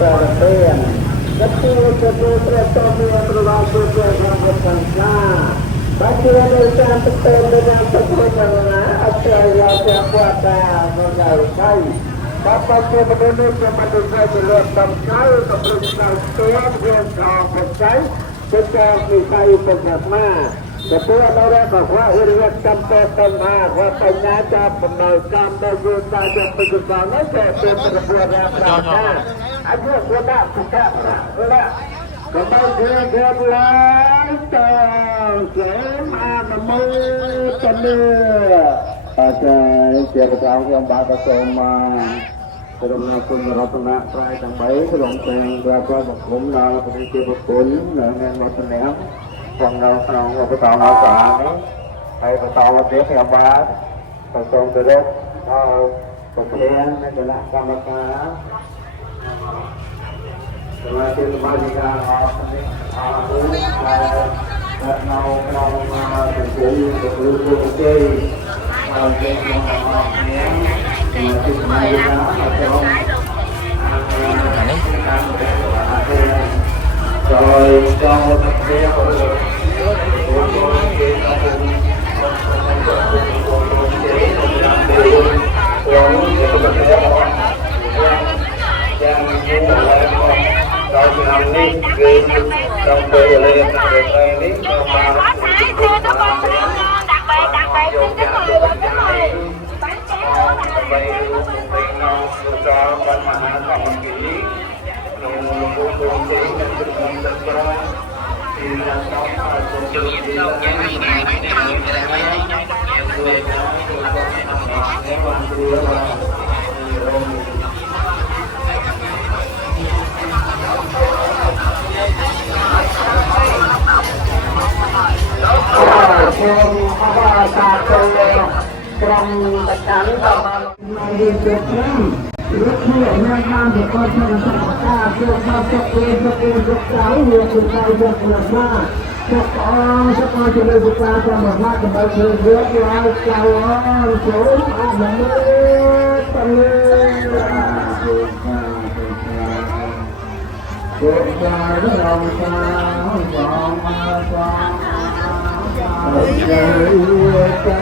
perhatian. Betul tertolong berlaku dengan bersangka. Bagi Indonesia betul dengan betul Australia kuasa mengalami. Dapat Indonesia manusia jelas tamkal keberusahaan tuan yang kau percaya sejak misalnya bersama. Ketua orang bahwa iriat sampai tanah watanya jam penolkan bagi saja penjualan saya berbuat apa? Aku sudah buka lah. Kemudian dia mulai semamu tender. Ada siapa tahu yang bakal sama. Kerana pun meratna try yang baik, orang yang berapa berkum nak pergi berkum dengan macamnya. Quang đâu không có tàu nào cả hay có tàu tiếp theo ba còn xong từ đó có xe nên là làm camera rồi trên ba đi ra họ nào thành phố được chơi trên họ nhé trên ba đi ra rồi cho một xe trong tất cả những Việt Nam rất nhiều nhân dân của con dân ta chưa bao giờ quên giáo nhiều từ nay được mà cho con cho đây chúng ta cho một mắt của mọi người rất là chào ơn số mà mới tâm linh cuộc đời rất lòng sao dòng qua đời ta